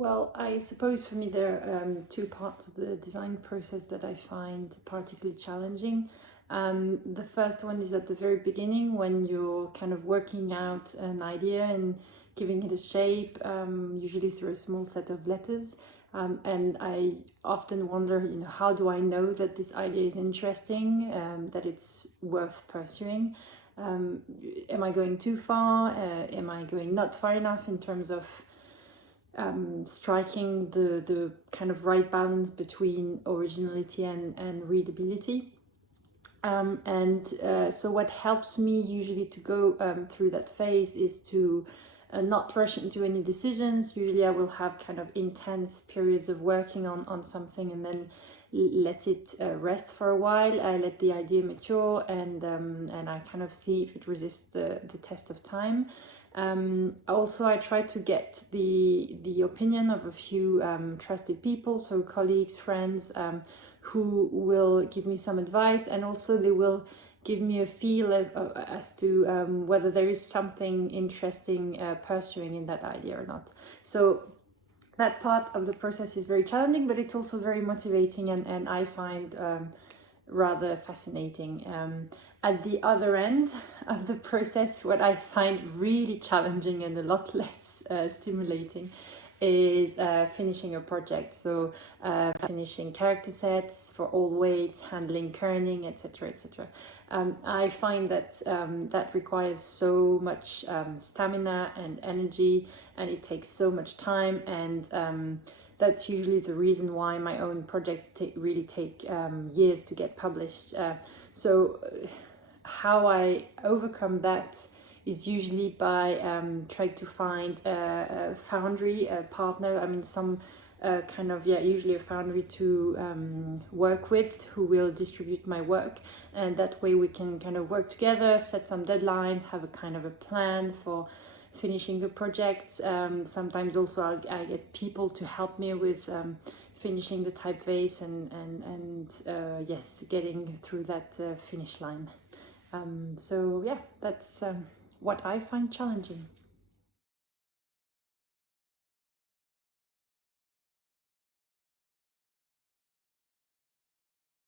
Well, I suppose for me there are two parts of the design process that I find particularly challenging. The first one is at the very beginning when you're kind of working out an idea and giving it a shape, usually through a small set of letters. And I often wonder, how do I know that this idea is interesting, that it's worth pursuing? Am I going too far? Am I going not far enough in terms of striking the kind of right balance between originality and readability. So what helps me usually to go through that phase is to not rush into any decisions. Usually I will have kind of intense periods of working on something and then let it rest for a while. I let the idea mature and I kind of see if it resists the test of time. Also, I try to get the opinion of a few trusted people, so colleagues, friends, who will give me some advice, and also they will give me a feel as to whether there is something interesting pursuing in that idea or not. So that part of the process is very challenging, but it's also very motivating, and I find rather fascinating. At the other end of the process, what I find really challenging and a lot less stimulating is finishing a project. So finishing character sets for all weights, handling kerning, etc., etc. I find that that requires so much stamina and energy, and it takes so much time, and that's usually the reason why my own projects really take years to get published. So how I overcome that is usually by trying to find a foundry, a partner. I mean, some usually a foundry to work with who will distribute my work, and that way we can kind of work together, set some deadlines, have a kind of a plan for finishing the project. Sometimes also I get people to help me with finishing the typeface and yes, getting through that finish line. So yeah, that's what I find challenging.